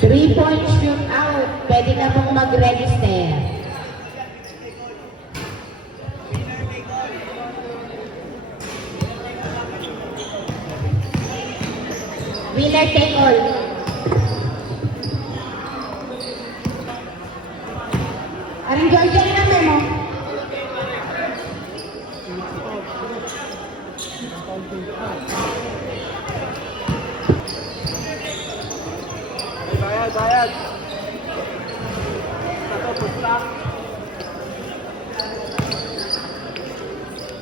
3-point shoot out. Pwede na pong mag-register. Winner take all. Aring Georgia na memo. Bayad. Satu pusta.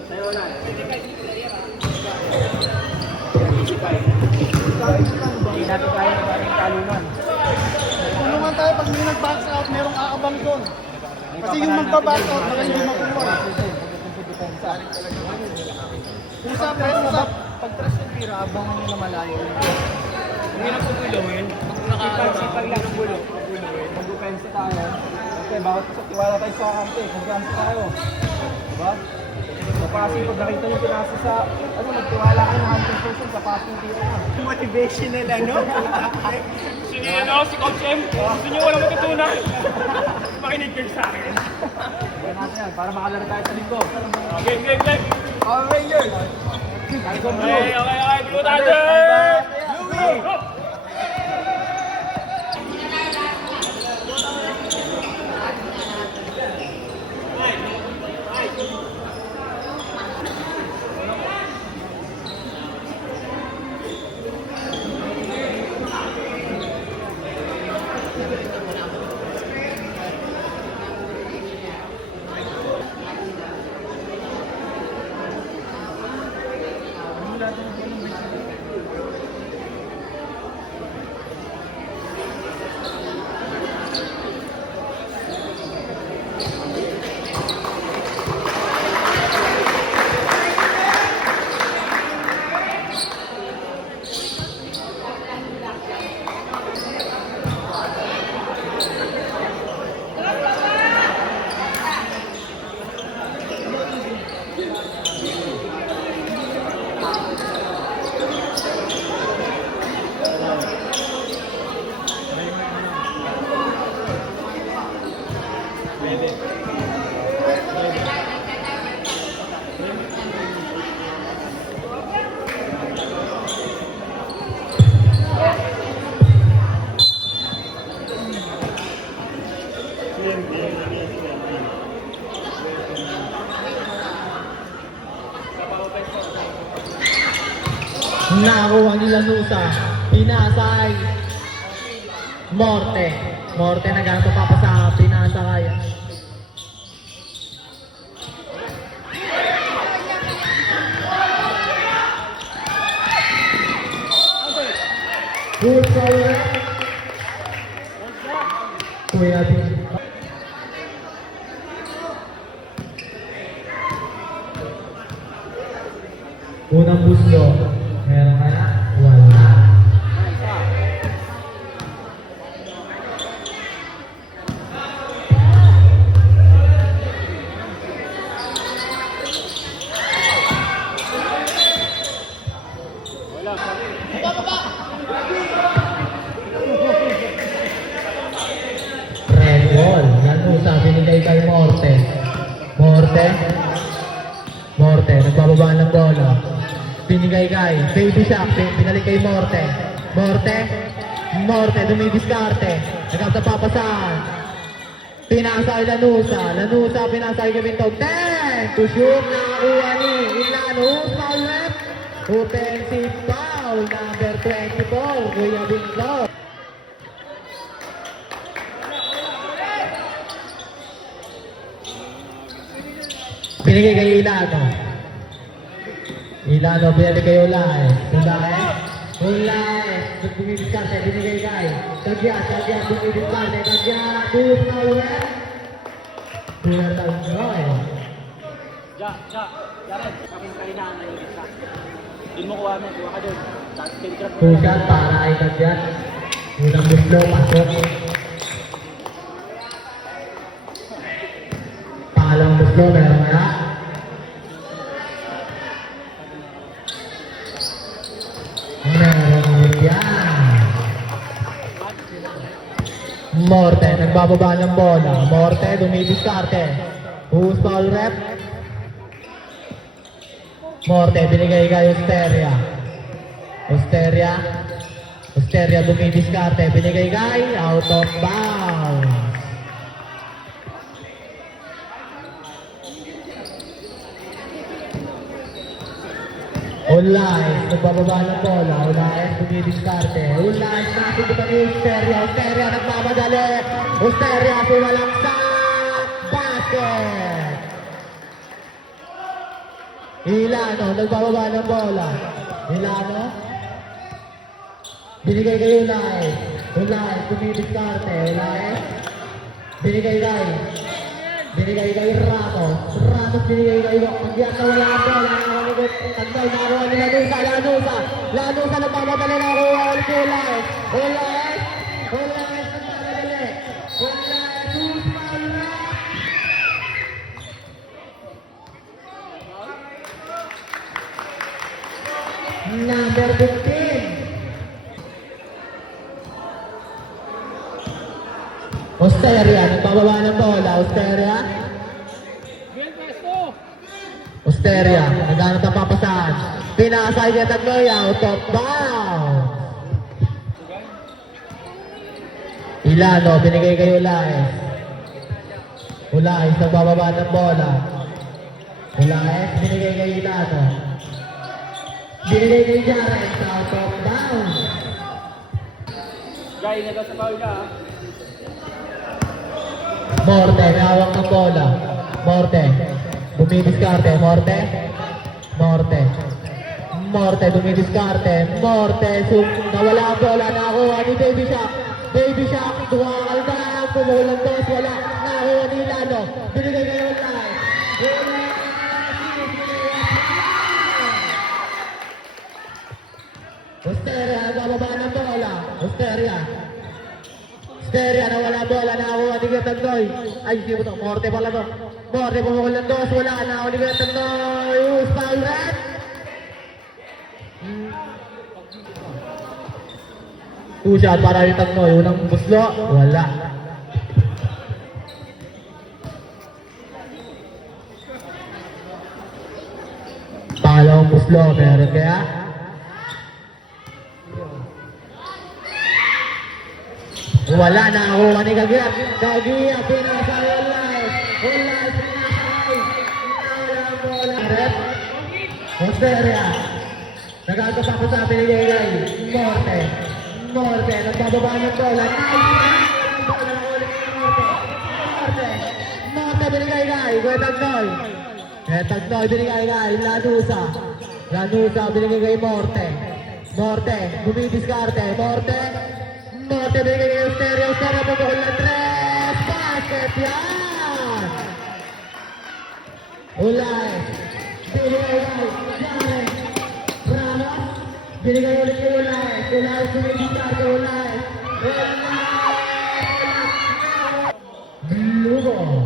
Tayo na. Hindi natin kaya ng aming talungan. Tulungan tayo pag may nag-box out, merong aabang doon. Kasi yung magpa-box out, baka hindi makuha. Usap, Pag-trust ng pira, abang nila malayo. Hindi na pupulawin. Sipag lang ang bulo. Mag-defense tayo. Kasi bawat tiwala tayo sa kampi. Kumpiyansa tayo. Diba? Sa passing, pag nakita nyo pinasa sa, magtiwala kayo ng 100% sa passing dito na. Motivational ano? Gusto niyo ano, si Coach M? Gusto niyo walang matutunan? Makinig kayo sa akin. Gawin natin yan, para makalaro tayo sa linggo. Game. Power Rangers! Tayo blue! Okay, Blue Thunder! Louie! Nakuha nila Nusa, pinasay Morte naghanap pa sa pinasa kaya. Good power. Kuya din. Unang buslo. Meron ka na? Wala. Red ball. Lanusa, binigay kay Morte. Morte, nagbababa ng bola. Binigay kay Baby Shock, pinalik kay Morte, dumidiskarte, nagkatapapasan. Pinasay Lanusa, pinasay kay Bintog. 10 to shoot, nakakuha ni Ilano, foul left. Offensive foul, number 24, Kuya Bintog. Binigay kay Ilano, binigay kay Ulae. Dumidiskarte, binigay kay Tagyat, dumidiskarte, Tagyat, shoot, foul left. Kuya Tanjoy. Jared, aking kailangan na yung isa. Hindi mo kuha ka doon. Pusan para kay Tagyat. Unang buslo, pasok. Pangalawang buslo, meron na. Meron ulit yan. Morte, nagbababa ng bola. Morte, dumidiskarte. Who's foul rep? Morte, binigay kay Osteria. Osteria dumidiskarte. Binigay kay out of bounds. Ulay, nagbababa ng bola. Ulay, dumidiskarte. Ulay, nasubukan ni Osteria. Osteria, nagmamadali. Osteria, siwalang sa basket. Ilano, nagbababa ng bola. Ilano. Binigay kay Ulay. Ulay, dumidiskarte. Ulay. Binigay kay Ramos. Ramos binigay kay Wakagyan na wala ang bola. Nakakaligot. Tagday na ako ni Lanusa. Lanusa nagmamadali na ako. Ulay. Ulay. Nagmamadali. Number 15. Osteria, nagbababa ng bola. Osteria, naghanap ng papasahan. Pinakasay niya Tagnoy, out of bounds. Ilano, binigay kay Ulay. Ulay, nagbababa ng bola. Ulay, binigay kay Ilano. Binigay kay Jaren, out of bounds. Guy, nagka sa foul ka, Morte, nawak ng bola. Morte, dumidiskarte. Morte, dumidiskarte. Nawala ang bola. Nakuha ni Baby Shark, duwakal na. Pumulang dos, wala. Nakuha ni Lano. Binigay kayo Ulay. Osteria, bababa ng bola. Osteria, nawala ang bola. Nakuha ni Gatagnoy. Ay, hindi mo to. Morte pala to. Morte, pumukul ng dos. Wala. Nakuha ni Gatagnoy. Who's foul red? Two shot para ni Tagnoy. Unang buslo. Wala. Pangalawang buslo. Meron kaya? Wala na ako ni Kagiat, pinasay Ulay, pinasay, wala ang bola. Osteria, nagkakapako sa binigay kay Morte, nagbababa ng bola. Morte binigay kay Tagnoy binigay kay Lanusa binigay kay Morte, bumidiskarte, Morte binigay kay Osteria pumukul ng tres, basket yan! Ulay, binigay kay Jaren, Ramos, binigay ulit kay Ulay, sumidiskarte Ulay, Lugo.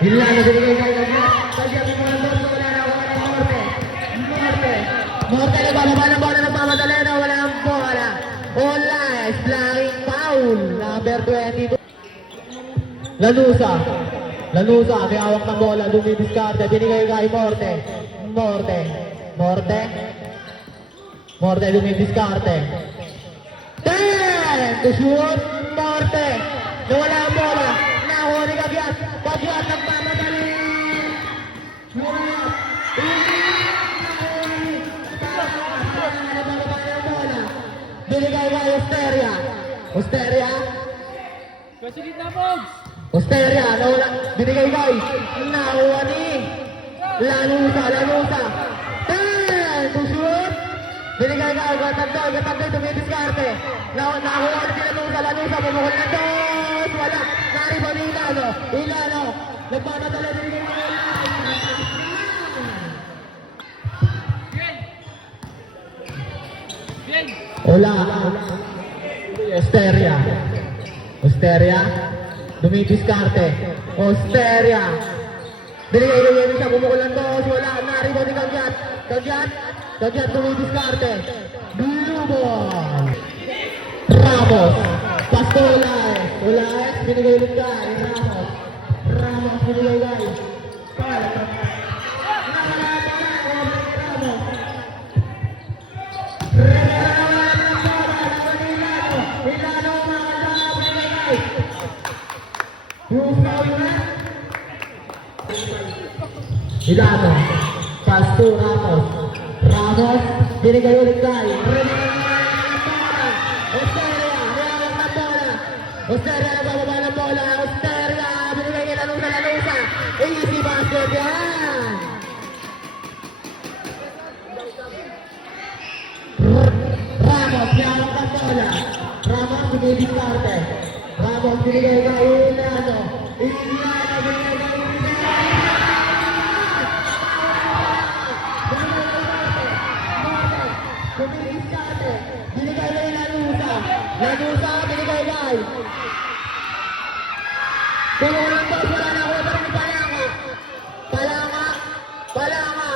Ilano binigay kay Kagiat, Morte, nagbababa ng bola ng pamadali na wala ang bola. Ulay, flying foul. Number 22. Lanusa, may hawak ng bola, dumidiskarte, binigay kay Morte, dumidiskarte. 10 to shoot, Morte, nawala ang bola, nakuha ni Kagiat, nagmamadali. Binigay kay Osteria. Osteria, nawala. Binigay kay nakuha ni Lanusa. 10 to shoot. Binigay kay Gatagdoy, dumidiskarte. Nakuha ni Lanusa, pumukul ng dos. Wala. Naribon ni Ilano. Nagpapadala binigay kay Wala. Osteria. Dumidiskarte. Binigay kay Yemi siya, pumukul ng dos. Wala. Naribon ni Kagiat. Kanya tumidiskarte. Blue ball. Ramos. Pastolay. Ulaes. Binigay ulit kay Ramos. Ramos binigay kay. Milano, pass to Ramos. Ramos, binigay ulit kay Osteria, nilalak ng bola. Osteria, nagbababa ng bola. Osteria, binigay kay Lanusa. Easy basket yan. Ramos, nilalak ng bola. Ramos, binidiskarte. Ramos, binigay kay Milano. Milano, binigay kay Kumidiskarte. Binigay kay Lanusa. Lanusa, binigay kay. Tumulang ba? Wala na ako pa rin Palanga. Palanga. Palanga.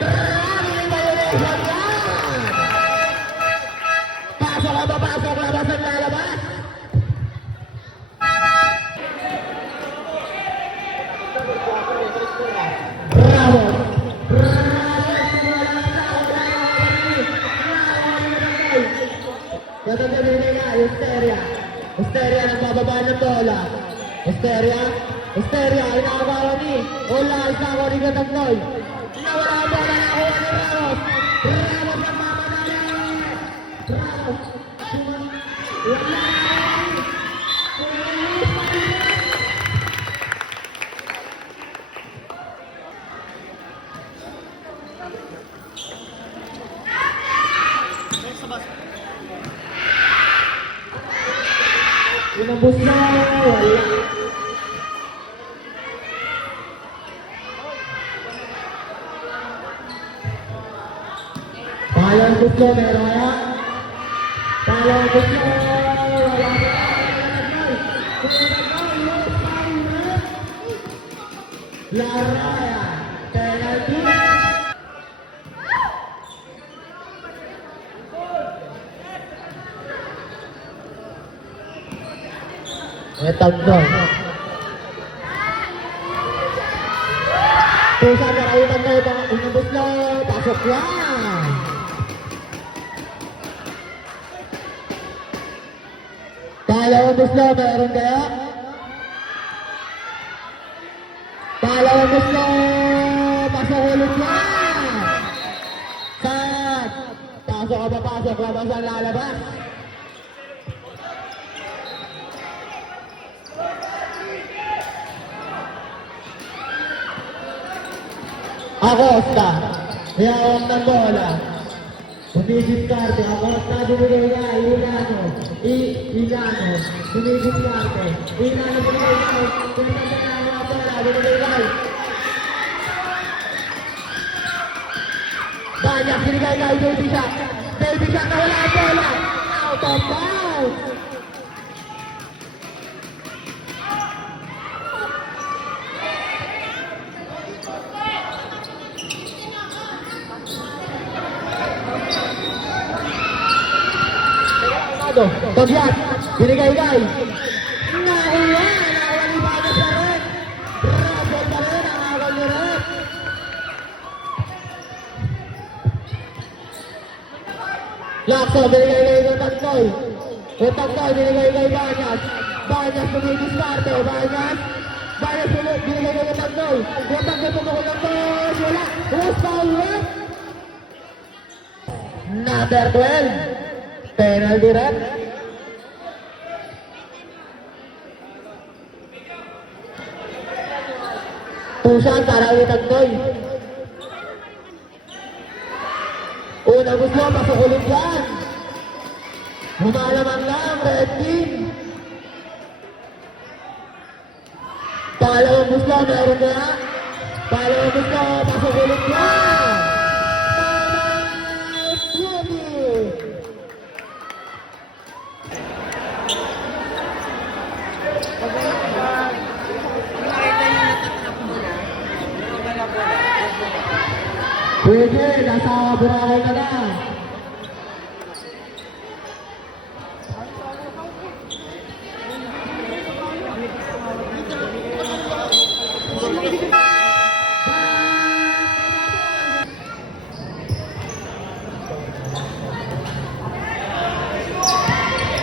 Maraming violation yan. Pasok ka ba? Pasok. Labas ang lalabas. Ramos. Maganda binigay nga, Osteria. Osteria, nagbababa ng bola. Osteria, inaabawan ni. Wala, isa ako ni Gatagnoy. Nawala ang bola na ako ni Ramos. Ramos ang mamadali. Ramos. Inabos na, wala. Palang gusto, meron kaya? Palang gusto, wala. Laraya, penalty. Tagdong. Pusa na kayo tagdong ito. Inabos na. Pasok yan. Palawang buslo. Meron kaya? Palawang buslo. Pasok ulit yan. Kat. Pasok ka ba? Pasok. Labas ang lalabas. Acosta, hiyawak ng bola. Bumidiskarte, Acosta, binigay niya, Ilano. Bumidiskarte. Ilano, binigay niya. Pinagdala ng bola, binigay niya. Banyak, binigay niya, Baby Shaq. Baby Shaq na wala ang bola. Out of bounds. Togyat, binigay kay. Nakuha, nakawalibaga sa red. Rabot pa rin, nakakal ni red. Lakso, binigay kay Utagnoy. Utagnoy, binigay kay Banyas. Banyas, bumidiskarte. Banyas, binigay kay Utagnoy. Utagnoy, pumukul ng boss. Wala, was foul. Number 12. Penalty red. Tusan para ulit ang Toy. Unang gusto, pasok ulit yan. Humalamang lang, red team. Pangalawang gusto, meron kaya? Pangalawang gusto, pasok ulit yan. Pwede Boracay ka na.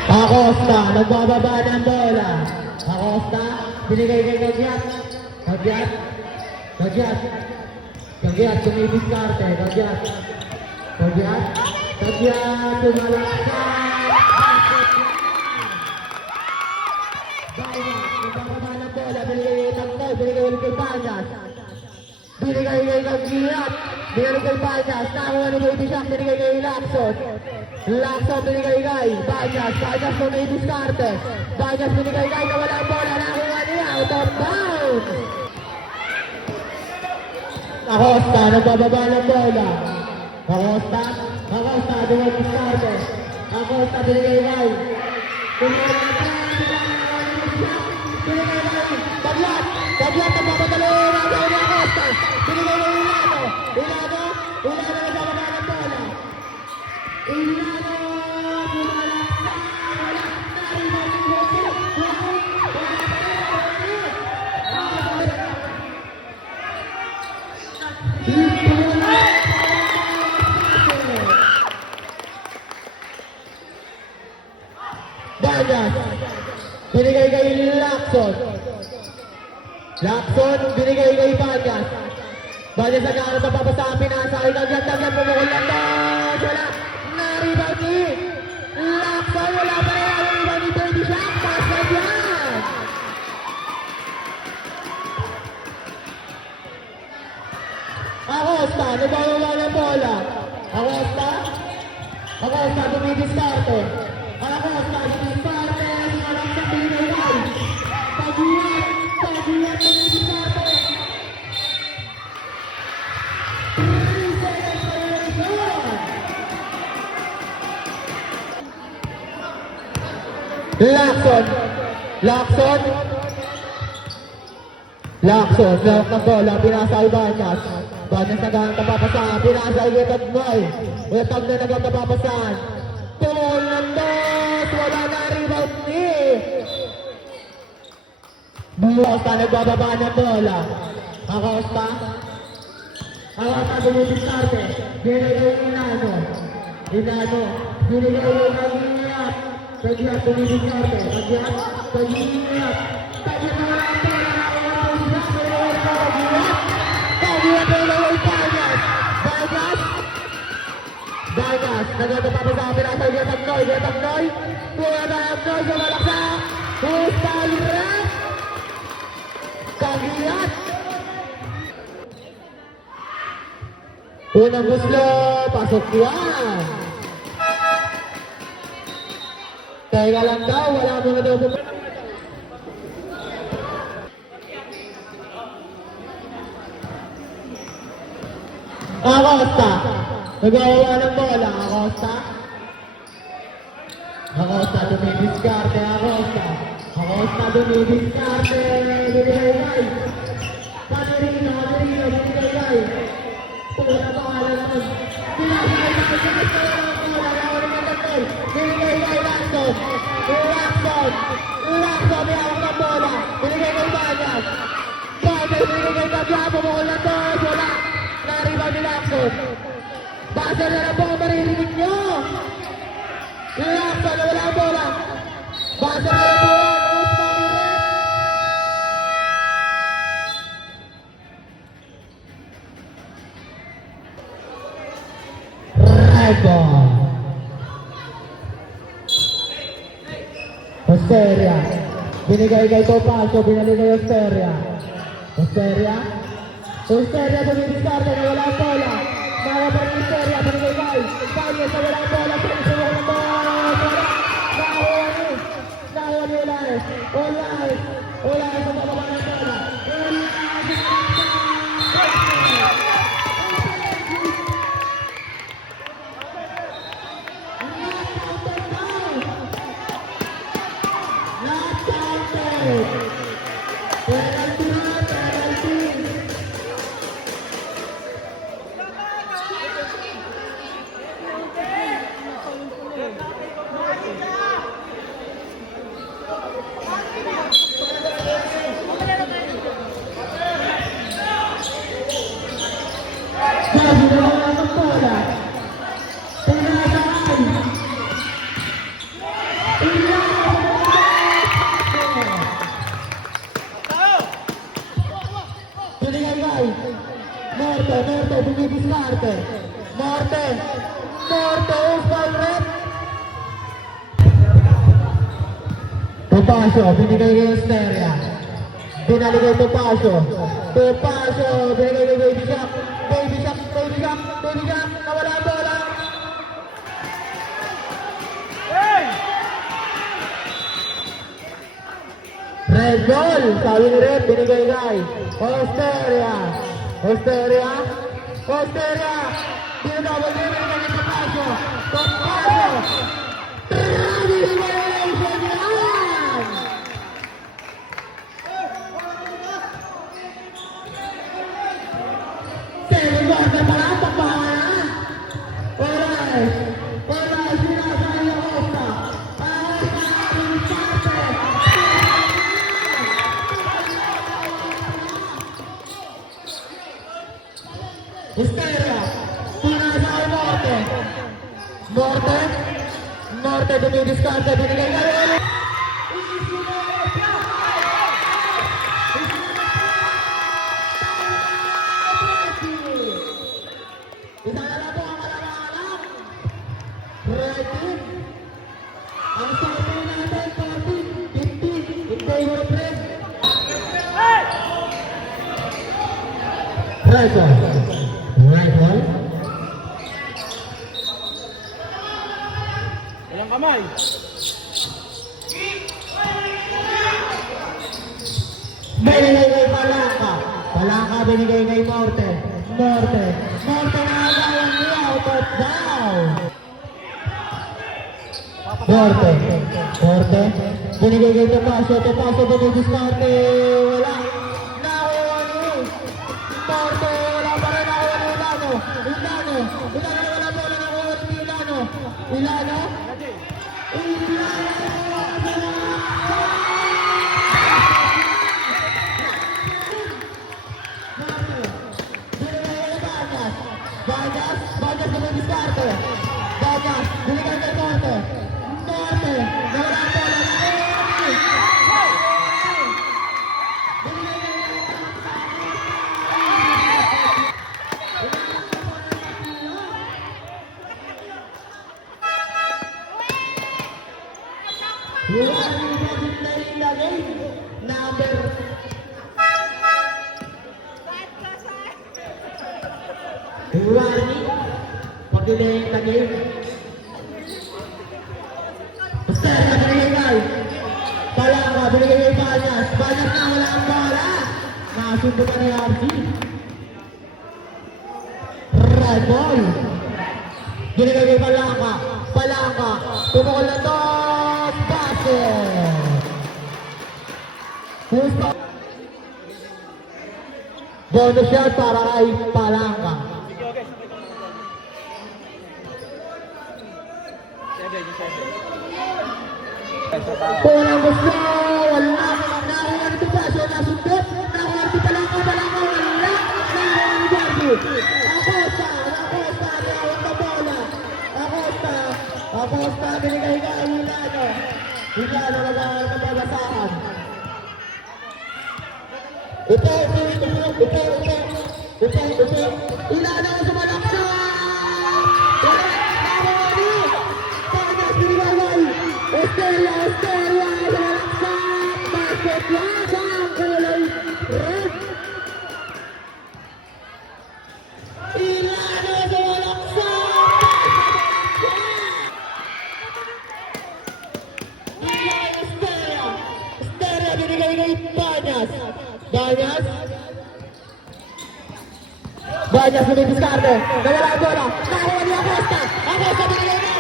Acosta, nagbababa ng bola. Acosta, binigay kay Gagyat. Gagyat. Gagyat. Gagyat, tumidiskarte. Gagyat. Gagyat. Gagyat, tumalaksan. Gagyat, nagbababa ng bola. Binigay kay Tagnoy. Binigay kay Bagas. Binigay kay Gagyat. Binigay kay Bagas. Nakuha ni Baby Shark. Binigay kay Lacson. Lacson binigay kay Bagas. Bagas tumidiskarte. Bagas binigay kay nawala ang bola. Nakuha niya. Out of bounds. Acosta, nagbababa ng bola. Acosta, Acosta, tumidiskarte. Acosta binigay kay. Binigay kay Baglat. Baglat nagbabatalo. Nakuha ni Acosta. Binigay kay Ilano. Ilano. Ilano nagbababa ng bola. Ilano. Bagas, binigay kay Lacson. Lacson, binigay kay Bagas. Bagas sa kanan na papasaan, pinasa kay Gagyat. Gagyat, pumukul lang doon. Wala, na-rebound ni Lacson. Wala pa rin ang rebound ni Baby Shark. Pass na dyan. Acosta, nagbabawa ng bola. Acosta, Acosta, dumidiskarte. Acosta, dumidiskarte. Sinarang sa pinay. Pagiyat, pagiyat, dumidiskarte. 3 seconds celebration. Lacson, Lacson. Lacson, lawak ng bola, pinasa ay Banyas. Banyas nagahang kapapasaan, pinasa ay Wetag Noy. Wetag na nagahang kapapasaan. Tumul ng dos, wala na rebound ni Acosta, nagbababa ng bola. Acosta, Acosta dumidiskarte. Binigay kay Ilano. Ilano, binigay kay Gagyat. Gagyat dumidiskarte. Gagyat, Gagyat. Gagyat na wala ang bola. Bagas, nagtatapos sa amin ang Wetag Noy. Wetag Noy, Wetag Noy, gumalaksa. Hustal Rep. Gagyat. Unang guslo, pasok yan. Teka lang daw, wala mo na daw pumunta. Acosta, nagawa ng bola. Acosta, Acosta, dumidiskarte. Acosta, Acosta, dumidiskarte. Binigay kay Panerino, Panerino, binigay kay Pula pa kala naman. Binigay kay Lacson. Lacson, Lacson, may hawak ng bola. Binigay kay Bagas. Bagas, binigay kay Gagyat. Pumukul na to, wala. Naribaw ni Lacson. Basa na lang po ang maririnig nyo. Lacson, wala ang bola. Basa na lang po ang Rebo. Osteria. Binigay kay Topacio, binali kay Osteria. Osteria. Osteria, dumidiskarte na wala ang bola. Mara pa rin Osteria, binigay kay Banyas na wala ang bola. Pinisubukan ng bola. Nakuha ni. Nakuha ni Olaes. Olaes. Olaes ang bababa ng bola. Discarte. Morte. Morte. Foul red. Topacio, binigay kay Osteria. Binaligay Topacio. Topacio, binigay kay Baby Jack. Baby Jack, Baby Jack, Baby Jack. Nawala ang bola. Red ball, sabi ni Red, binigay kay Osteria. Osteria. Osteria. Binigay kay Topacio. Topacio. Osteria, para sa Morte. Morte. Morte, dumidiscarte, binigay kay Isa na lang po ang alam-alam. Ready? Ang sabi natin, 40, 50, in favor of Red. Right ball. Right ball. Walang kamay. Binigay kay Palaka. Palaka binigay kay Morte. Morte. Morte na agawan niya. Out of down. Morte. Morte. Binigay kay Topacio. Topacio binigay wala. Nakuha niyo. Morte. Wala pa rin nakuha ni Ilano. Ilano. Ilano wala pa rin nakuha ni Ilano. Ilano. Bagas dengan Discarte. Bagas, binigay kay Morte. Morte, nawala ang bola. You are playing the game. Number Warning, pag-delaying na game. Osteria, binigay kay Palaka, binigay kay Banyas. Banyas na, wala ang bola. Nakasundo ka ni RG. Right ball. Binigay kay Palaka. Palaka, tumukol na to. Basket. Bonus shot para kay Palaka. Walang gusto, wala. Nakuha nito pa siya, nasundot. Nakuha nito Palaka, Palaka, wala. Nakuha ni Darby. Acosta, nawawag na bola. Acosta, binigay ka kay Ilano. Ilano, nag-aaral na babasahan. Ito. Ilano sa malaksa! Osteria, sa malaksa! Basket lang sa kulay red! Ilano sa malaksa! Osteria, binigay kay Banyas. Banyas sa Discarte. Nawala ang bola. Nakuha ni Acosta. Acosta binigay na.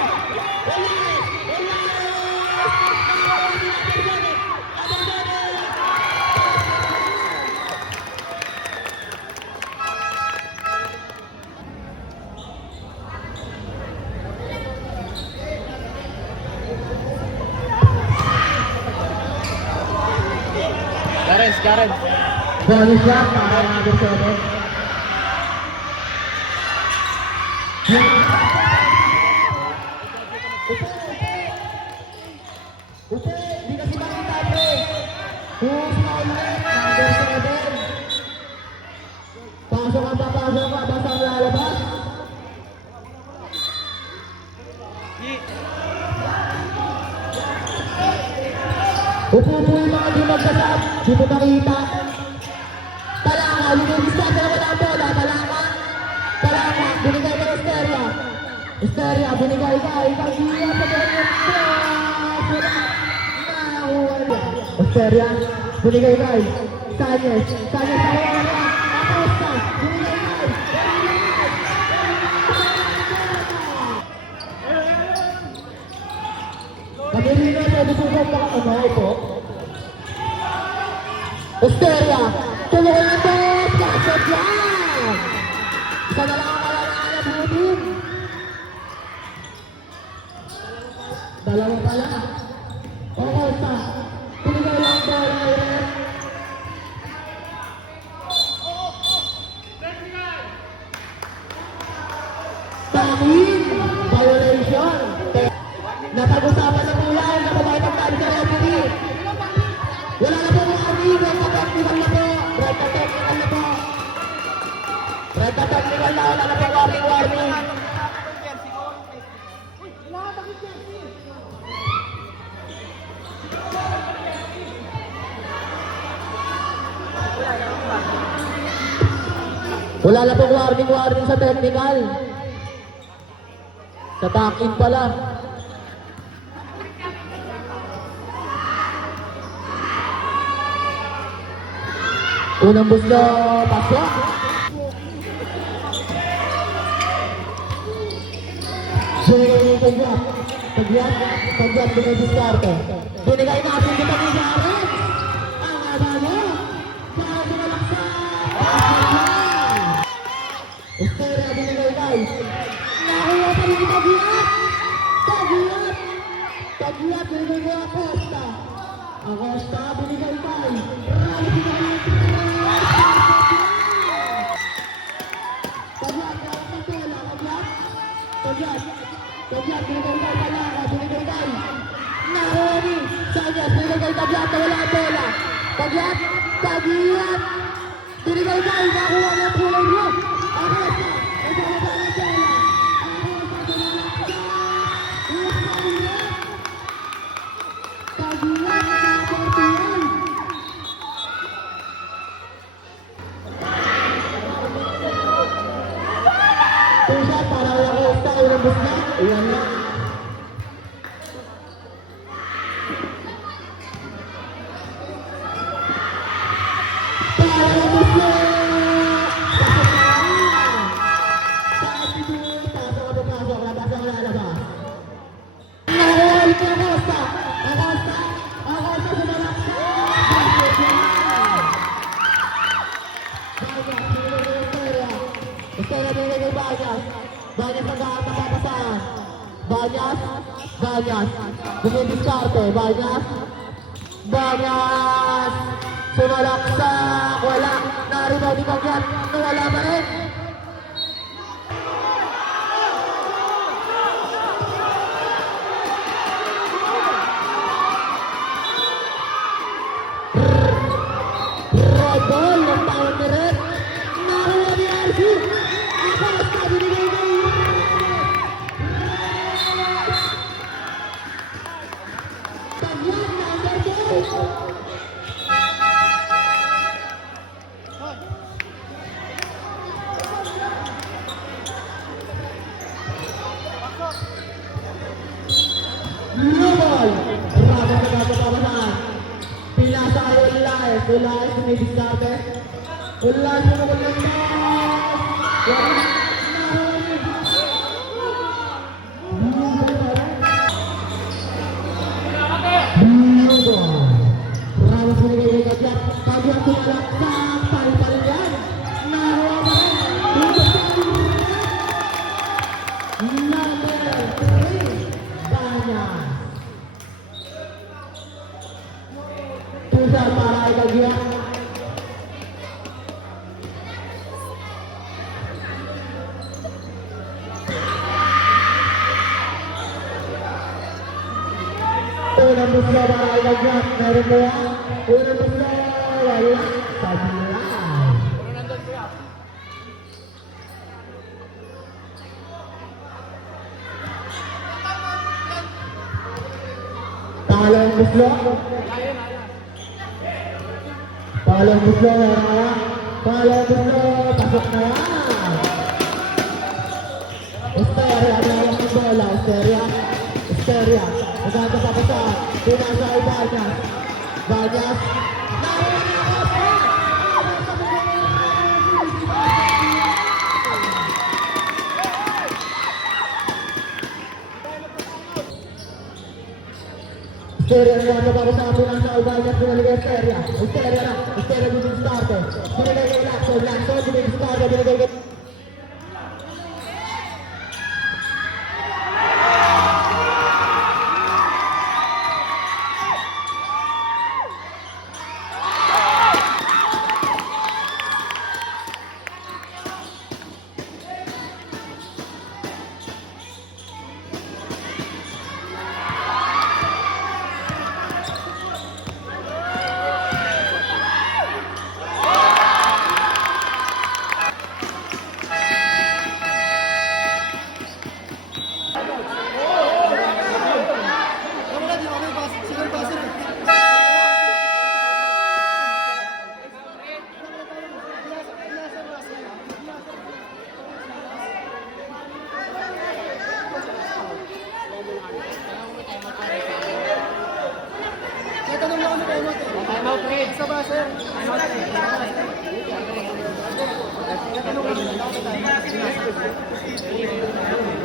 Karen. Bonus shot para number 7. Di kasi makita pre. Who's foul red? Number 7. Pasok ka, basta ang lalabas. Upo-upo yung mga di magkasab. Di mo makita. Talaka, lumibista na wala ang bola. Talaka. Talaka, binigay ka Esteria. Esteria, binigay ka. Isang iya sa ganyan. Wala. Nakakuha niya. Esteria, binigay ka. Sanyes. Sanyes, nakakuha niya. Acosta, binigay ka. Pag-ibig na ito, dito ka ano ito? Esteria, tulungan ang boss! Kasot yan! Isa na lang ang kailangan na butin. Dalawa pala. Okay, pa. Pinigay lang bola, Iren. Tamin! Violation! Napag-usapan na po yan, napabayad ang tayo sa referee. Wala na po mga amigo, technical na po. Red technical na po. Red technical na, wala na po warning. Wala na po warning sa technical. Sa taking pala. Unang buslo, pasok. Tagyat, binigay diskarte. Binigay na asin kita ni Jaren. Ang abalo. Sabi na laksa. Esteria, binigay guys. Nakuha pa rin tagyat. Tagyat, binigay ko Acosta. Acosta, binigay guys. Rally, binigay. Tagyat, binigay kay Palaka, binigay kay Nahoni, Sanyas, binigay kay Tagyat, wala ang bola. Tagyat, binigay kay nakuha ng kulay niyo. Acosta, naglalaba ng bola. Acosta, binalaksa. Tagyat, nakaportiyan. Pusat, para wala ko sa unang busna. Ayan na. Para wala busna. Pasok. Labas ang lalabas. Nahuli ka, Acosta. Acosta, sumalaksa. Esteria, binigay kay Banyas. Banyas ang papasahan. Banyas. Dumidiskarte. Banyas. Sumalaksak. Wala. Naribaw ni Tagyat. Nawala pa rin. Rodol. Ang tawag ni Red. Nakuha ni Alfie. Acosta, binigay kay Tagyat, number 2. Blue ball. Ramos na kapapapasaan. Pinasa kay Ulayes. Ulayes, dumidiskarte. Ulayes, sumunod ng pass. Ramos binigay kay Tagyat. Tagyat sumalaksak. Pal-pal yan. Nakuha pa rin. Number 3. Banyas. Pusat para kay Tagyat. Unang buslo para kay Tagyat. Meron ba yan? Unang buslo. Wala. Tagyat. Pangalawang muslo. Pangalawang muslo. Pangalawang muslo. Pasok na yan. Osteria. Ano ang bola? Osteria. Osteria. Maganda sa pasa. Pinasa ay Banyas. Banyas. Osteria na ano para sa atin ang naubay na pinaliga Osteria. Osteria na. Osteria din start. Binigay kay Lacson. Lacson binigay start. Binigay kay...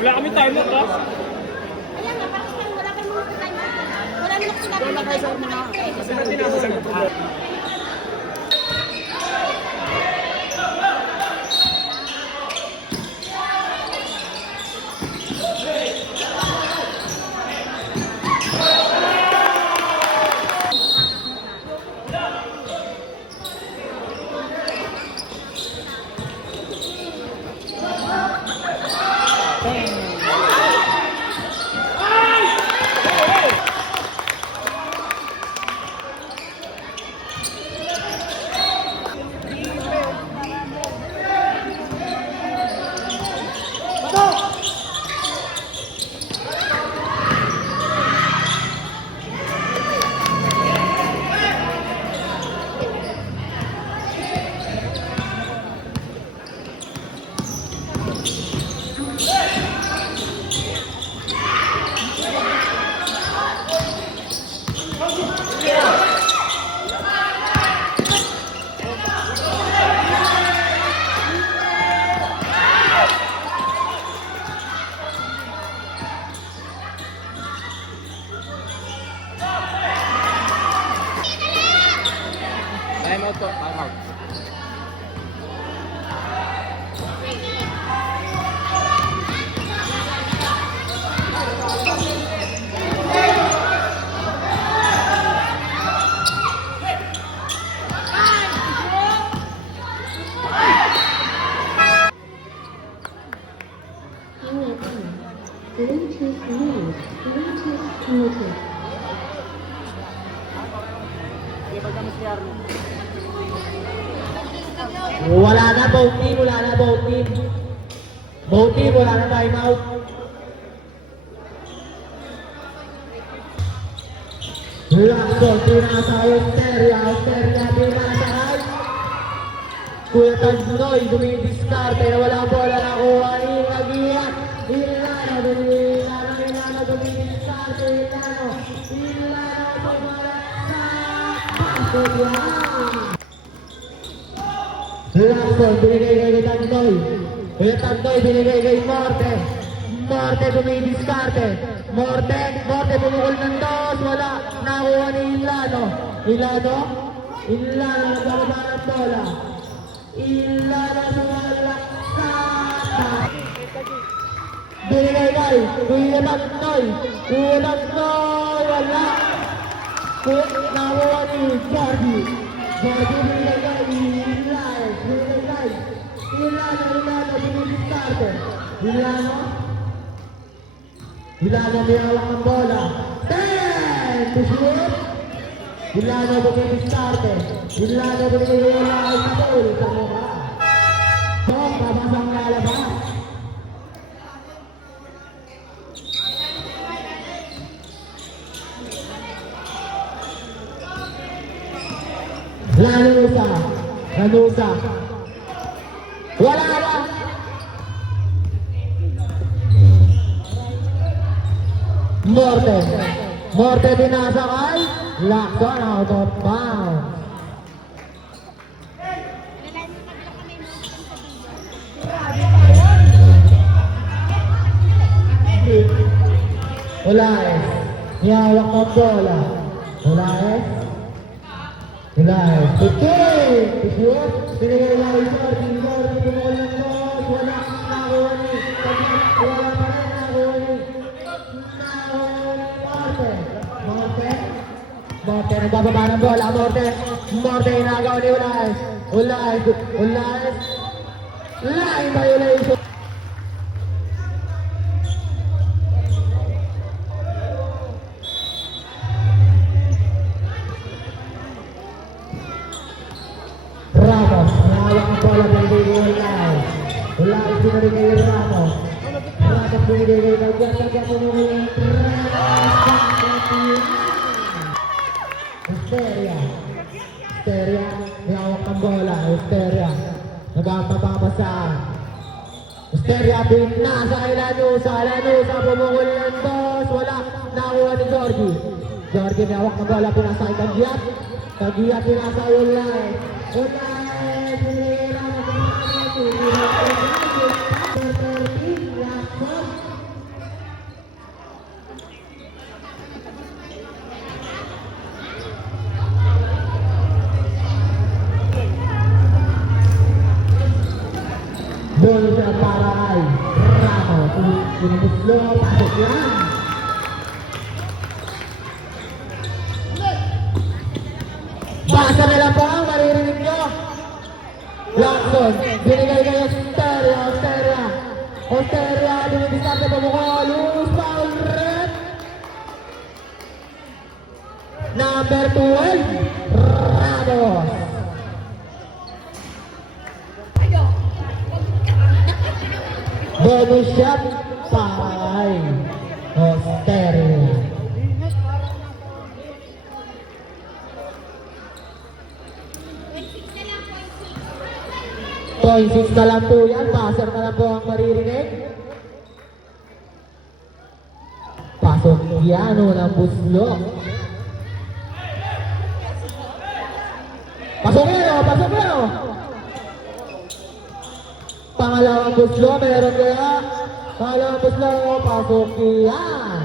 Wala kami timer, ha? Ayan nga, parang wala kang mga time. Wala naman sinabi na tayo. Time out po. Time out. Bluetooth mode. Bluetooth muted. Wala na, both team. Wala na, both team. Both team, wala na time out. Lacson, pinasa kayo, Osteria. Osteria, pinasa kayo. Kuya Tagnoy, dumidiskarte na walang bola na kuha. Ilagihan. Ilano, dumidiskarte. Ilano, pagwala sa pasok yan. Lacson, binigay kay Tagnoy. Kuya Tagnoy, binigay kay Morte. Morte, dumidiskarte. Morte, bumukol ng dos. Wala. Nakuha ni Ilano. Ilano, nagbababa ng bola. Ilano, sumalak sa... Binigay kay Kuya Tagnoy. Kuya Tagnoy, wala. Nakuha ni Gardy. Gardy, binigay kay Ilano. Binigay kay Ilano, dumidiskarte. Ilano, may hawak ng bola. 10 to shoot. Ilano, dumidiskarte. Ilano, binigay kay Saul sa mukha. Babasang lalabas. Lanusa. Lanusa. Wala na. Morte. Morte dinasakay. Lakson out of bounds. Wala eh. Niyawak ng bola. Wala eh. Wala eh. Okay! Picture. Pinigay lang yung Jordi. Jordi tumulong ng boss. Wala. Nakuha ni. Wala pa rin nakuha ni. Morte. Morte. Morte. Nagbababa ng bola. Morte. Morte. Inagaw ni Ulaes. Ulaes. Ulaes. Line violation. Ramos, nahawak ang bola, binigay kay Ulaes. Ulaes binigay kay Ramos. Ramos binigay kay Nagyan. Nagyan binigay kay Histeria. Histeria, nahawak ang bola. Histeria, nagpapapasaan. Histeria, binasa kay Lanusa. Lanusa, bumungol ng boss. Wala, nakuha ni Jordi. Jordi, nahawak ang bola, pinasa kay Tagyat. Tagyat, pinasa kay Ulaes. Ulaes, binigay lang ang bola sa paray. Ramos, pinubuslo, pasok lang. Basa na lang po, maririnig nyo. Lakson, binigay kay Osteria, Osteria. Osteria, binibisap sa pamukha. Loose foul red. Number 12, Ramos. Bonus shot, paray. Osteria. Point 6 na lang po yan. Passer na lang po ang maririnig. Pasok Piano ng Buslok. Pasok Piano, pasok Piano. Pangalawang Buslok, meron kaya. Pangalawang Buslok, pasok yan.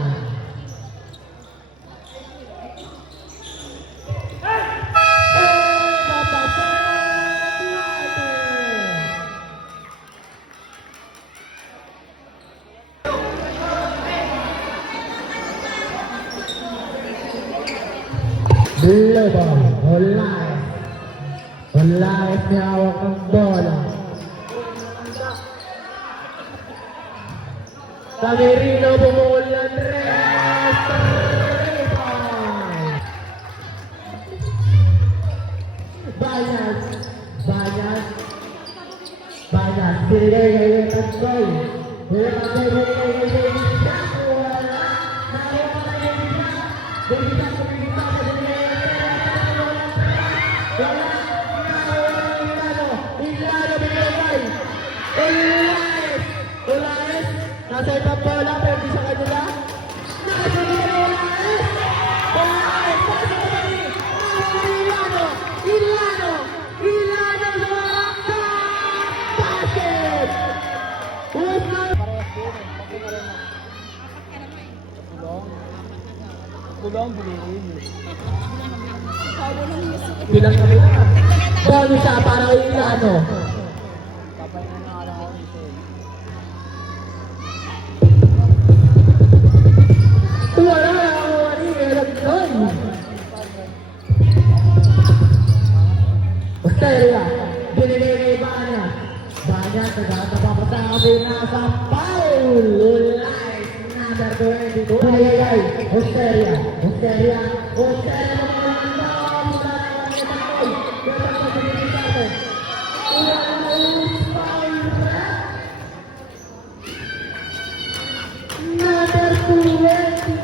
Blue ball, Ulaes. Ulaes may hawak ng bola. Camerino bumungol ng red. Banyas. Banyas. Banyas. Binigay kay Tansoy. Binigay kay David. Wala. Nakuha kay David. David. Ulaes, nasa ibang bola, pero di sa kanila. Nakasali na Ulaes! Ulaes, nasa kanila! Ilano! Ilano! Ilano sa basket! Kulong, bilhin. Bilang kami na. Bonus siya para kay Ilano. Papahinga na alam ko ito. Wala na ako wali, meron doon. Osteria, binigay kay Banyas. Banyas, nagkakapapatabi na sa foul. Ulaes, number 22. Binigay kay Osteria. Osteria, Osteria, number 26.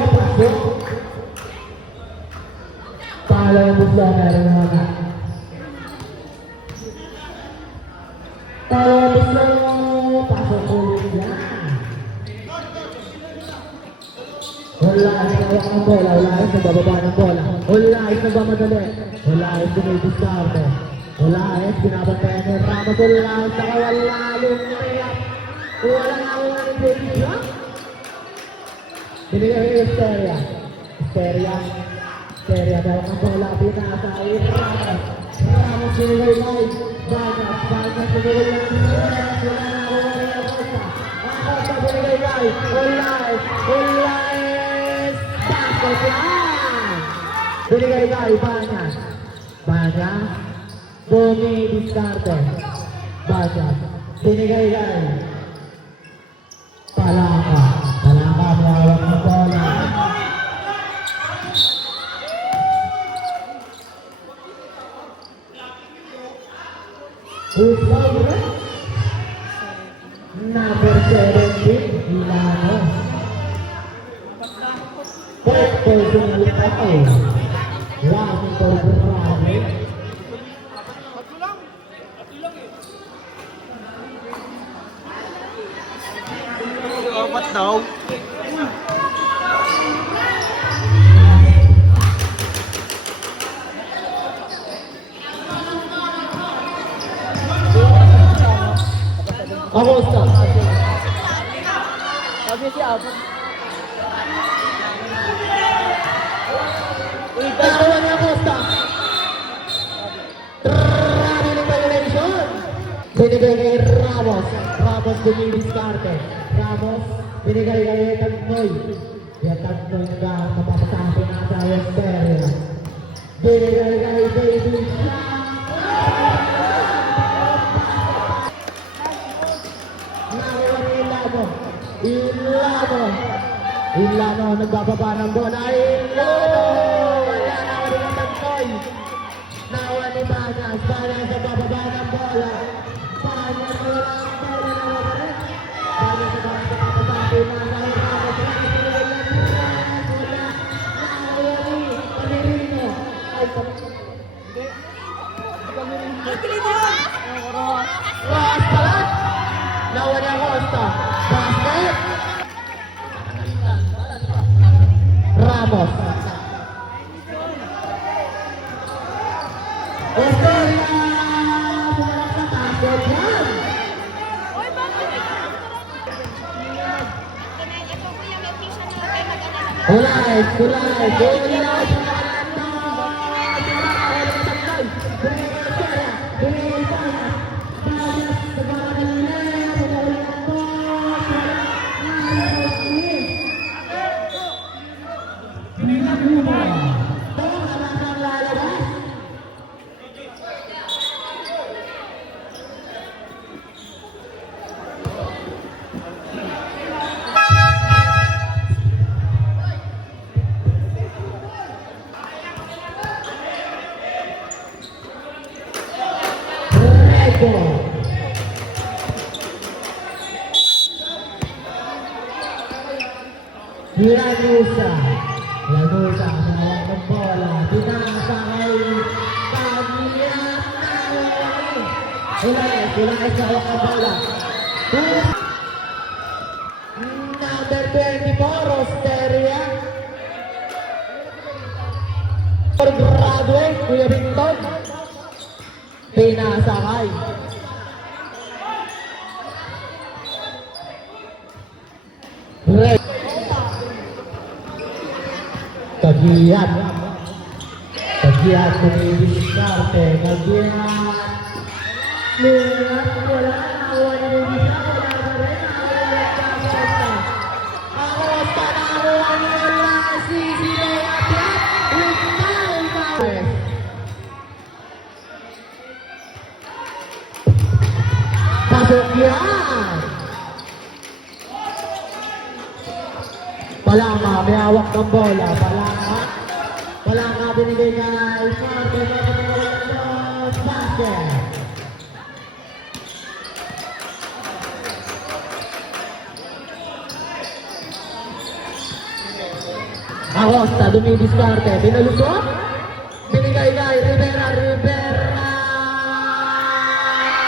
pasok. Pangalawang busla, meron na nga. Pangalawang busla, pasok ulit yan. Wala ay nawak ng bola, wala ay nagbababa ng bola, wala ay nagmamadali, wala ay binidiskarte, wala ay binabantayan ng Ramos, wala ay saka wala lumiyak, wala na ako ng ibigya. Binigay yung Esteria, Esteria dahil ang bola, pinasa ay Ramos, Ramos binigay live, Bagas binigay yung Ramos, wala na ako ng ibigya. Acosta binigay live, wala ay binigay kay Banya, dumidiskarte, Banya, binigay kay Palaka, may hawak ng bola. Number 17, Milano. Purple Dumulitao. Ramito Bravo. Apat daw. Acosta. Sabi siya, apat. Tawa ni Acosta. Running violation. Binigay kay Ramos. Ramos dumidiskarte. Ramos binigay kay Tagnoy. Yung Tagnoy na mapapasapin na sa Esteria. Binigay kay Baby Shaq. Nakuha ni Ilano nagbababa ng bola. Ilano! Wala na ako ng Tagnoy. Nakuha ni Banas. Banas nagbababa ng bola. Banas wala ang bola na wala. Banas nagbababa ng bola. Nakuha ni Acosta. Basket. Ramos. Esteria! Bumalak na basket yan. Oy, bakit? Ito kuya, may pisa na kayo mag-alala. Kulay. Lanusa, hawak ng bola, pinasa kay Paglia. Kulay sa hawak ng bola. Number 24, Esteria. Graduate, Kuya Binton. Pinasa kay Red. Kagiat dumidiskarte, kagiat wala nakuha ni Acosta nakuha nila si Bilea pasok yan. Palanga, may hawak ng bola. Palanga binigay kay basket. Acosta, dumidiskarte, binalusot. Binigay kay Rivera, Rivera.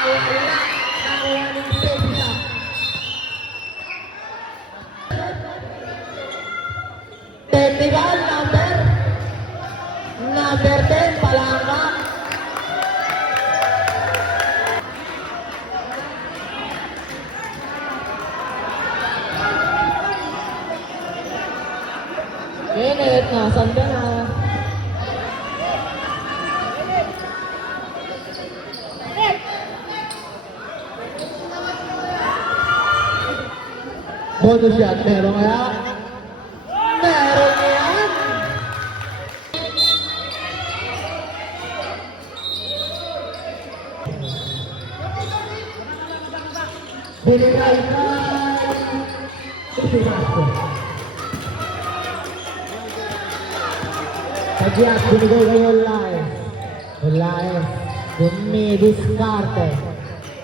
Wala. Nakuha ng Pepita. Technical number 10, Palanga. Minute na, sanda na. Bonus shot, meron kaya? Meron yan! Binigay na! Isimasco. Kagyat, binigay kay Olaes. Olaes, dumidiskarte.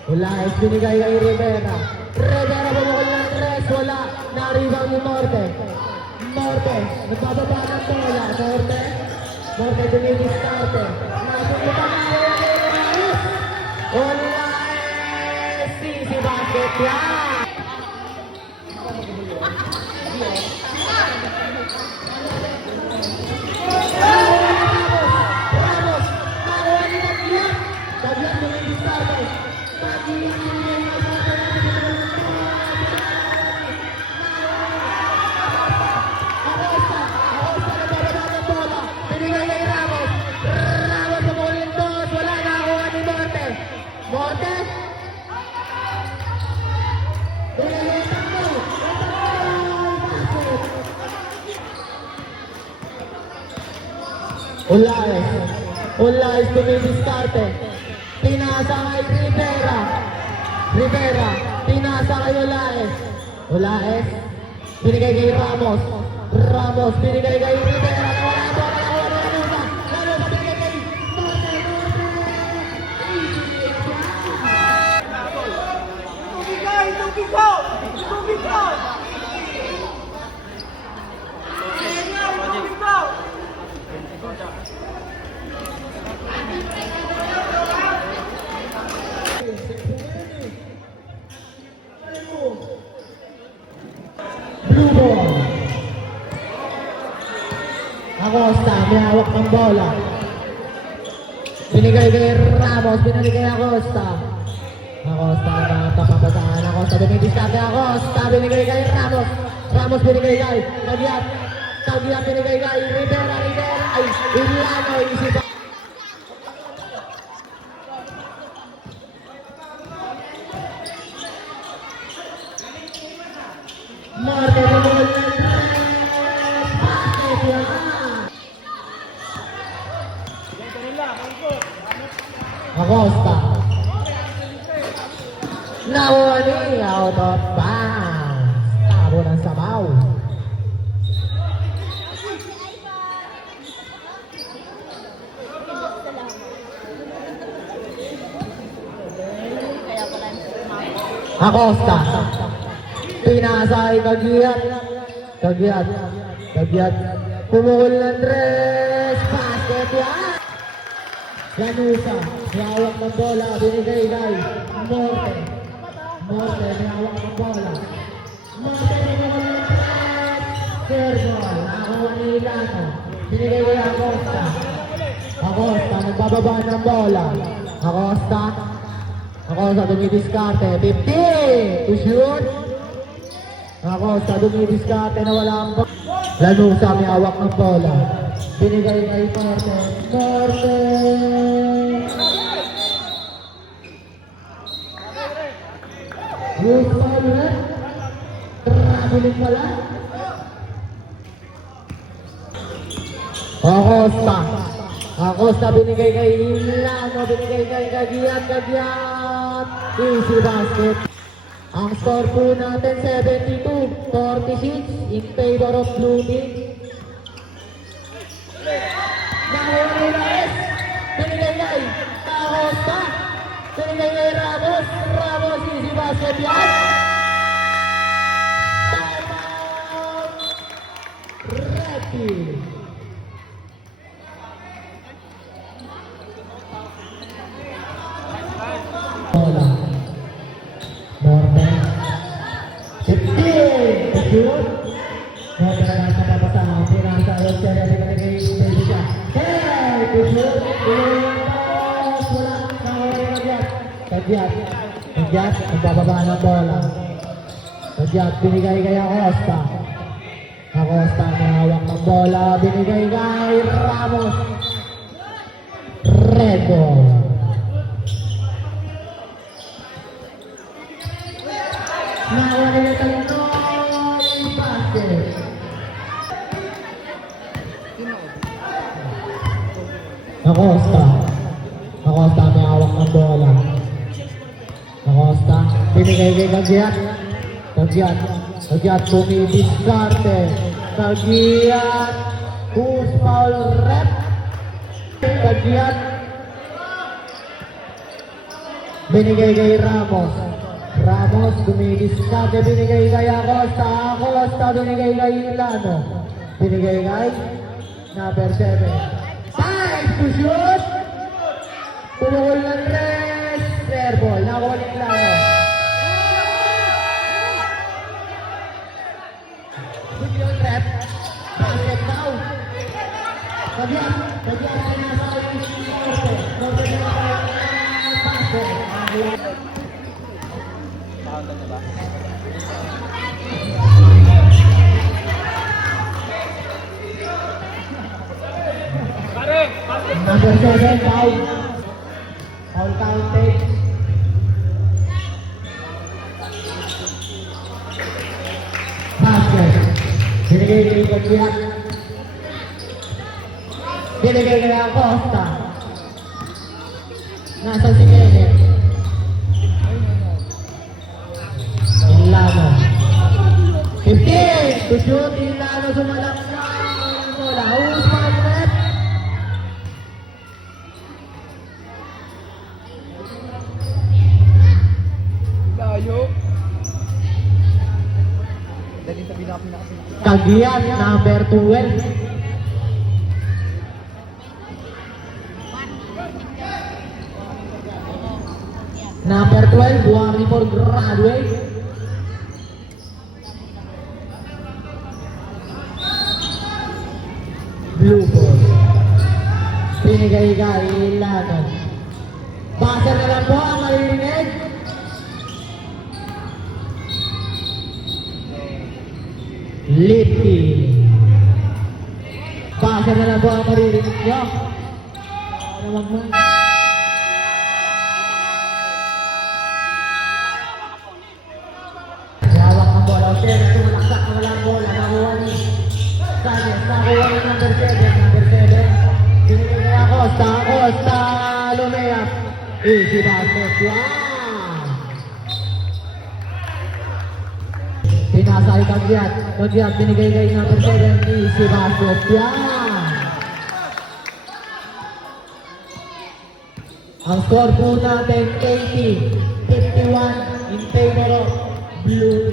Olaes, binigay kay Rivera. Rivera, bumukol ng tres, wala. Naribaw ni Morte. Morte, nagbababa ng bola. Morte, Morte, dumidiskarte. Nasubukan na Olaes. Olaes, easy basket yan. Ramos, nakuha ni Tagliat. Tagliat dumidiskarte. Tagliat, Olaes dumidiskarte. Pinasa kay Rivera. Rivera, pinasa kay Olaes. Olaes, binigay kay Ramos. Ramos, binigay kay Rivera. Wala ito, Lanusa. Lanusa, binigay kay Morte. Blue ball. Acosta, may hawak ng bola. Binigay kay Ramos, binigay kay Acosta. Acosta, napapapasaan. Acosta, dumidiskarte. Acosta, binigay kay Ramos. Ramos, binigay kay Tagliat. Tagliat, binigay kay Rivera. Rivera, ay, Iliano, isipan. Morte, bumukol ng tres. Basket yan. Acosta. Nawali, out of bounds. Tabo ng sabaw. Acosta. Pinasa ay Kagyat. Kagyat. Kagyat. Pumukol ng tres. Basket yan. Lanusa. May hawak ng bola. Binigay kay Morte. Morte. May hawak ng bola. Morte. Pumukol ng tres. Sergol. Nakakuha ni Ilano. Binigay kay Acosta. Acosta. Nagbababa ng bola. Acosta. Acosta dumidiskarte. 50 to shoot. Acosta dumidiskarte na wala ang bola. Lanusa may hawak ng bola. Binigay kay Morte. Morte! Loose ball ulit. Traveling pala. Acosta. Acosta binigay kay Ilano. Binigay kay Kagyat. Kagyat. Easy basket. Ang score po natin 72-46 in favor of Blue Team. Nahulilas! Binigay kay Acosta! Binigay kay Ramos! Ramos, easy basket yan! Time out! Red Letty. Bola. Morten. 15. Shoot. Morten na nasa papata. Pinasa ulit siya. Pinagay siya. Hey! Shoot. Wala. Kagyat. Kagyat. Nagbababa ng bola. Kagyat. Binigay kay Acosta. Acosta may hawak ng bola. Binigay kay Ramos. Red ball. Nawala na tayo ng basket. Acosta. Acosta may hawak ng bola. Acosta. Binigay kay Kagyat. Kagyat. Kagyat pumidiskarte. Kagyat. Who's foul rep? Kagyat. Binigay kay Ramos. Ramos dumidiskarte. Binigay kay Acosta. Acosta binigay kay Ilano. Binigay kay number 7. Time to shoot! Tumukol ng res. Fair ball. Nakuha ni Ilano. Good rep. Basket down. Kagyat. Kagyat ay nasa alis. Norte na basket. Pare! Number 7, foul. Foul counted. Basket. Binigay kay Kagyat. Binigay kay Acosta. Nasa si Kenneth. Ilano. 15. To shoot. Ilano sumalaksak. Bola. Who's foul rep? Layo. Dali sa pinaka-pinaka. Kagyat, number 12. Number 12, Buwari for graduate. Blue ball. Binigay kay Ilano. Basa na lang po ang maririnig. Lippy. Basa na lang po ang maririnig nyo. Ano magman? Hawak ang bola. Otel, sumalaksak na walang bola. Nakuha ni Sanchez. Nakuha ni number 7. Number 7. Binigay kay Acosta. Acosta. Lumea. Easy basket. Wow! Pinasa kay Kagyat. Kagyat binigay kay number 7. Easy basket. Wow! Ang score po natin 80-51 in favor of Blue.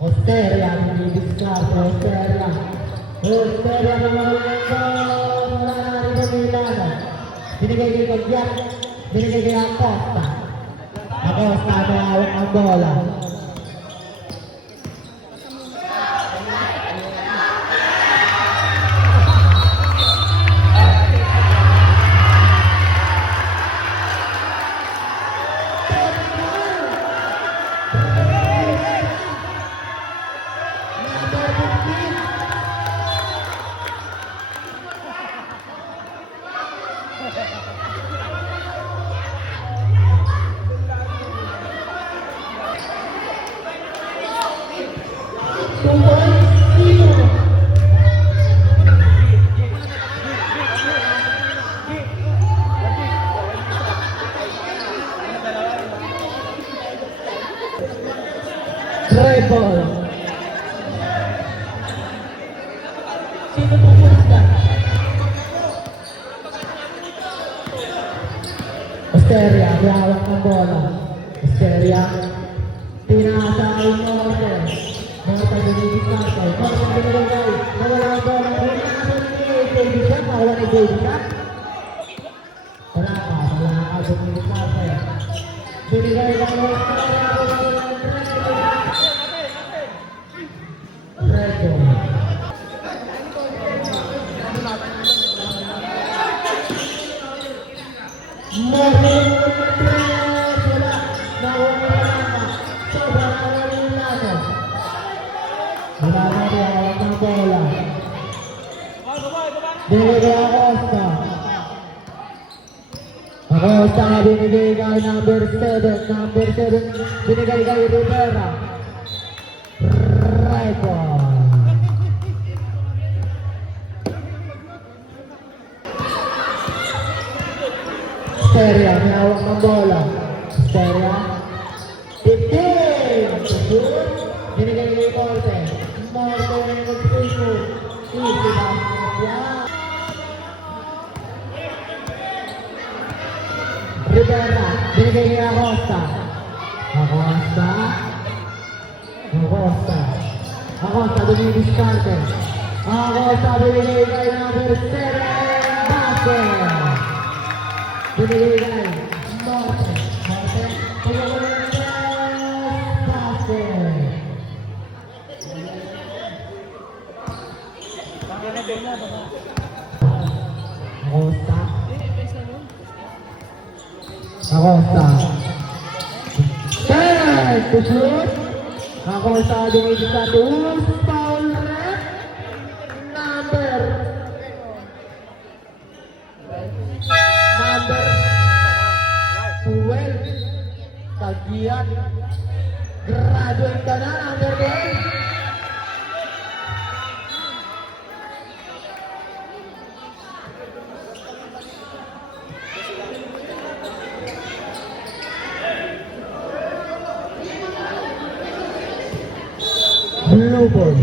Osteria, Bibiscarte, Osteria. Osteria naman wala na rin ang Milano. Binigay kay Kagyat. Binigay kay Acosta. Acosta may hawak ang bola. Treble. Sino pupunta? Osteria, hawak ng bola. Osteria, pinasa kay Norte. Norte Dumidiskarte. Morten binigay. Nawala ang bola. Wala na po ni Baby Shot. Nawala ni Baby Shot. Wala ka. Dumidiskarte. Binigay ng Reto. Morten wala. Nawala na. Sobrang nawala natin. Wala na hawak ng bola. Binigay Acosta. Acosta binigay kay number 7. Number 7 binigay kay Rivera. Reto. Steria, may hawak ng bola. Steria. 15! Shoot. Binigay kay Morte. Morte nag-shoot. Easy basket yan. Rivera. Binigay kay Acosta. Acosta. Acosta. Acosta, dumidiskarte. Acosta, binigay kay number 7. Basket. Binigay kay Morte. Morte. Binigay basket. Acosta. Acosta. Third to shoot. Acosta dumidiskarte. Foul rep. Number 12. Tagian. Graduate ka na, number 12. Blue ball.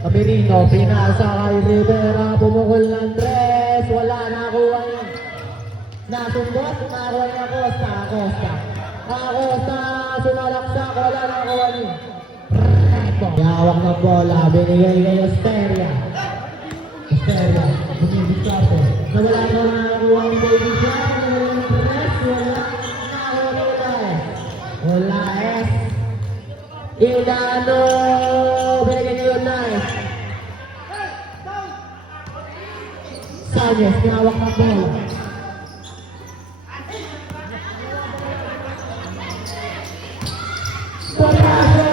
Camerino, pinasa kay Rivera, pumukol ng tres, wala nakuha niya. Nasumbot, nakuha niya Acosta. Acosta, sumalaksak, wala nakuha niya. Yawak ng bola, binigay kay Esteria. Esteria, bumibiskarte. Nawala na nakuha ang Baby Shot, nawala ng tres, wala nakuha niya. Wala eh. Idano, binigay niyo yun. Sanchez, nahawak ng bola. Pagkaso,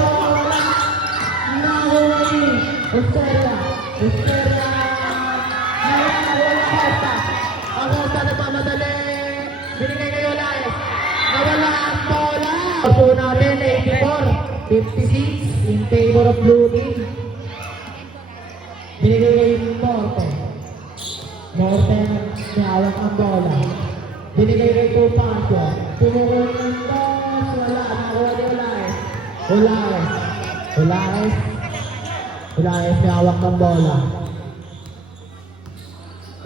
nakuha ni Esteria. Nawala Acosta. Acosta nagmamadali. Binigay niyo yun. Nawala ang bola. Paso namin, 56 in favor of blue team. Binigay kay Morte. Morte nahawak ang bola. Binigay kay Tupacio. Tumukol ng boss. Wala. Nakuha ni Olaes nahawak ng bola.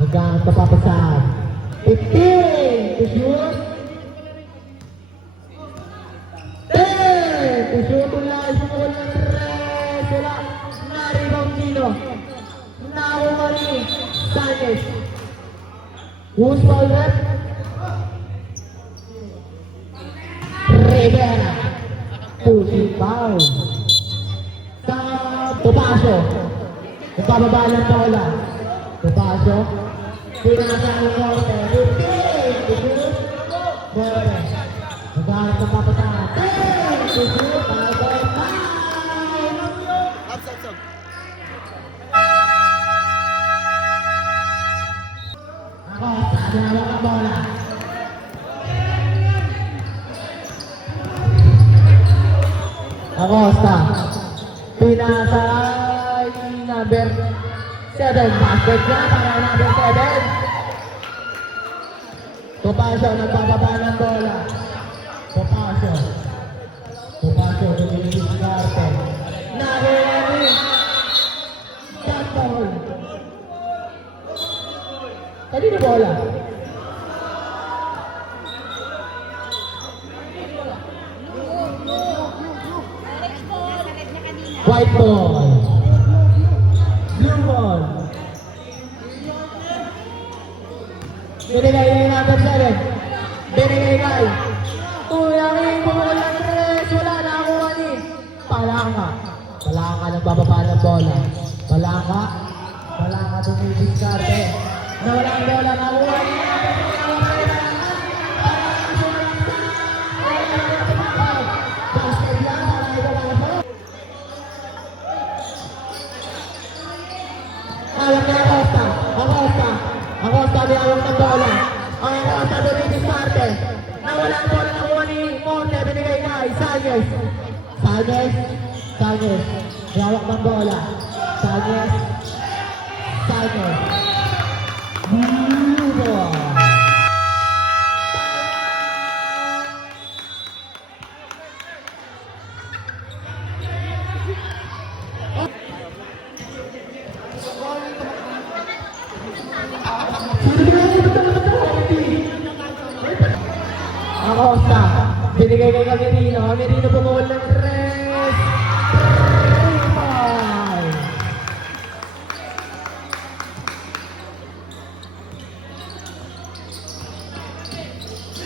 Hanggang sa papasahan. 15 to shoot. Shoot ulit, sumukol ng tres, wala, na-rebound Nino, nakuha ni Sanchez. Who's foul rep? Rivera. Pushing foul. Sa Tupacio, nagpababa ng bola. Tupacio, pinasa ng Morte, 15, shoot, Morte. Naghahanap ng papasahan. Acosta, nahawak ang bola. Acosta, pinasa number 7. Basket na para number 7. Tupacio, nagpapaba ng bola. Tupacio, dumidiskarte. Nakuha ni shot foul. Kanino bola? White ball. Binigay kay number 7. Binigay kay Tuyangin pumukol ng 3. Wala na kuha ni Palanga. Palanga nagbababa ng bola. Palanga. Palanga dumidiskarte. Nawala ang bola. Nakuha ni Alam niya Acosta. Acosta may awang ng bola. Ang Acosta dumidiskarte. Nawala ang bola. Nakuha ni Monte. Binigay kay Sanchez. Sanchez. Hawak ng bola. Sanchez. Bubo. Acosta. Binigay kay Camerino. Camerino pumukol ng 3.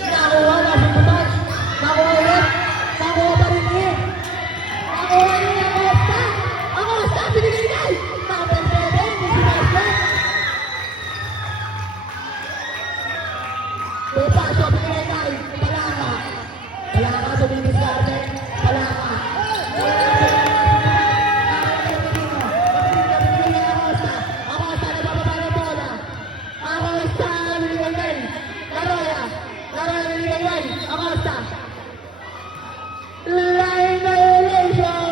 Nakuha na si Putas. Nakuha ulit. Nakuha pa rin niya. Nakuha niya Acosta. Acosta. Binigay kay number 7. Pupaso. Binigay kay Palanga. Palanga dumidiskarte. Palanga. Acosta nagbababa ng bola. Acosta binigay kay Laroya. Laroya binigay kay Acosta. Line violation!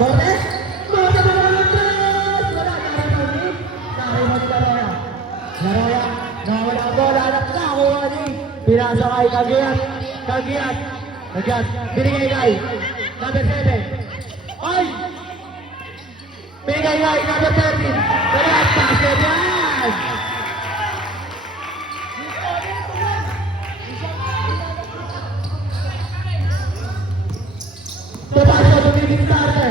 Morte! Morte ba naman ng 3? Wala, narimoni Laroya. Laroya, nawala ang bola, nakuha ni pinasa kay Kagiat. Binigay kay number 7. Ay! Binigay kay number 13. Kagiat, basket yan! Pupaso, dumidiskarte.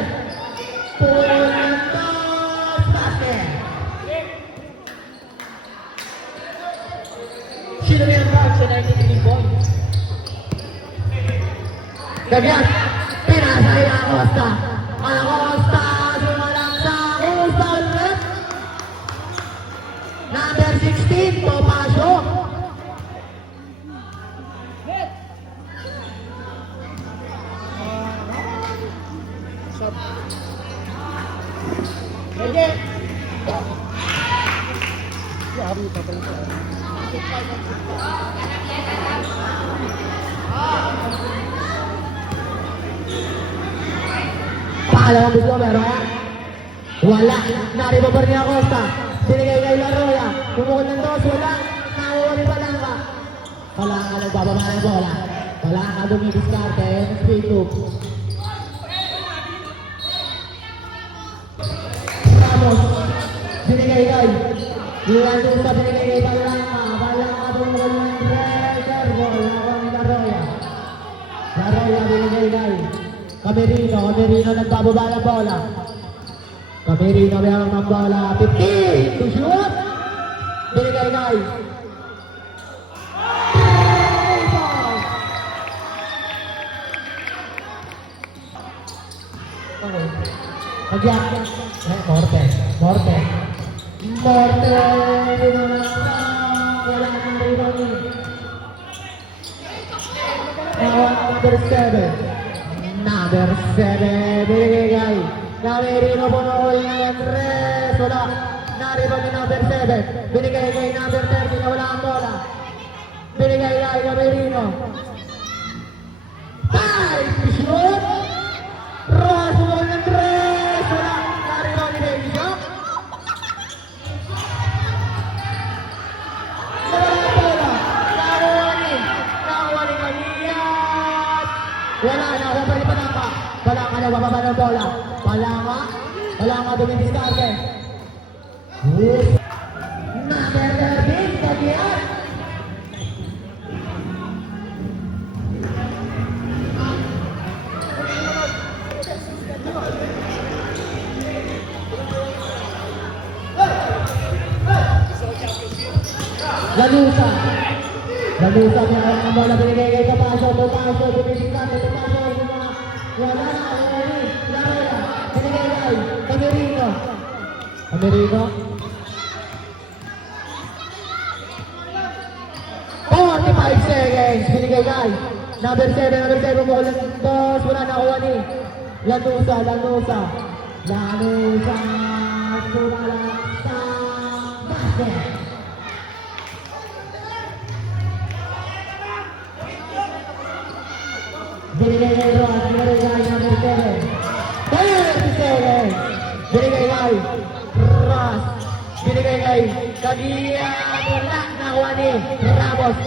Puntos, basket. Sino may ang bag sa 93 points? Kagiat, pinasa kay Acosta. Acosta, sumalang sa Usal Rep. Number 16, Pupaso. Pangalawang gusto meron? Wala. Naribabar niya Acosta. Binigay kay Laroya. Pumukol ng 2. Wala. Nakuha ni Palanga. Palanga nagbababa ng bola. Palanga dumidiskarte. Free loop. Ramos. Binigay kay Lando sa binigay kay Palanga. Palanga pumukol ng 3. Servo. Nakuha ni Laroya. Laroya binigay kay Camerino nagbababa ng bola. Camerino mayroon ng bola. 15 to shoot. Binigay kay Kagiat. Morte. Wala nang rebound. Number 7. Binigay kay Camerino pumukol ng 3. Wala. Naribang ni number 7. Binigay kay number 13 na wala ang bola. Binigay kay Camerino. 5 shoot. Ross pumukol ng 3. Wala. Naribang ni Benjo. Wala ang bola. Nakuha ni Cagiat. Wala na. Wala pa na pa. Palanga nagbababa ng bola. Palanga dumidiskarte. Number 13, Kagiat. Lanusa. Lanusa niya ang bola binigay kay Topacio. Topacio, bumibigyan kay Topacio. Wala na, Lara. Binigay kay Amerigo. Amerigo. 45 seconds. Binigay kay number 7 mo ulit. Boss, wala na kuha ni Lanusa. Sumala sa basket. Binigay kay Ross, binigay kay number 7. 37! Binigay kay Ross. Binigay kay Kagiya. Wala, nakuha ni Ramos.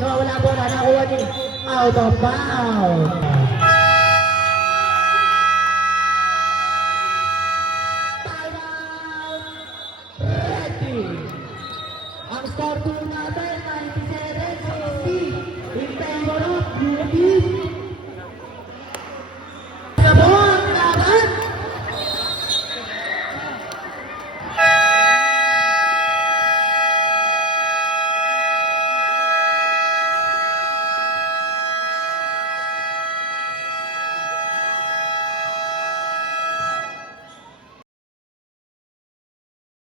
Nawawala bola, nakuha ni out of bounds.